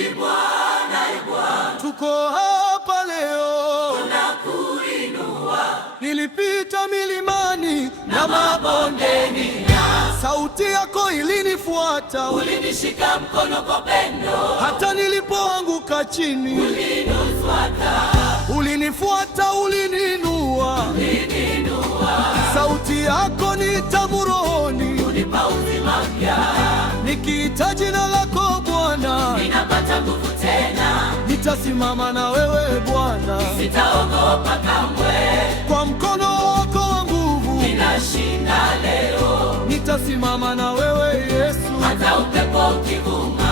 Ee Bwana, tuko hapa leo tunakuinua. Nilipita milimani na mabondeni, sauti yako ilinifuata, ulinishika mkono kwa pendo. hata nilipoanguka chini, ulinifuata, uliniinua. Sauti yako ni tamu rohoni, unipa uzima mpya. nikiita jina lako Bwana, ninapata nguvu tena. nitasimama na wewe Bwana, sitaogopa kamwe. kwa mkono wako wa nguvu ninashinda leo. nitasimama na wewe Yesu, hata upepo ukivuma.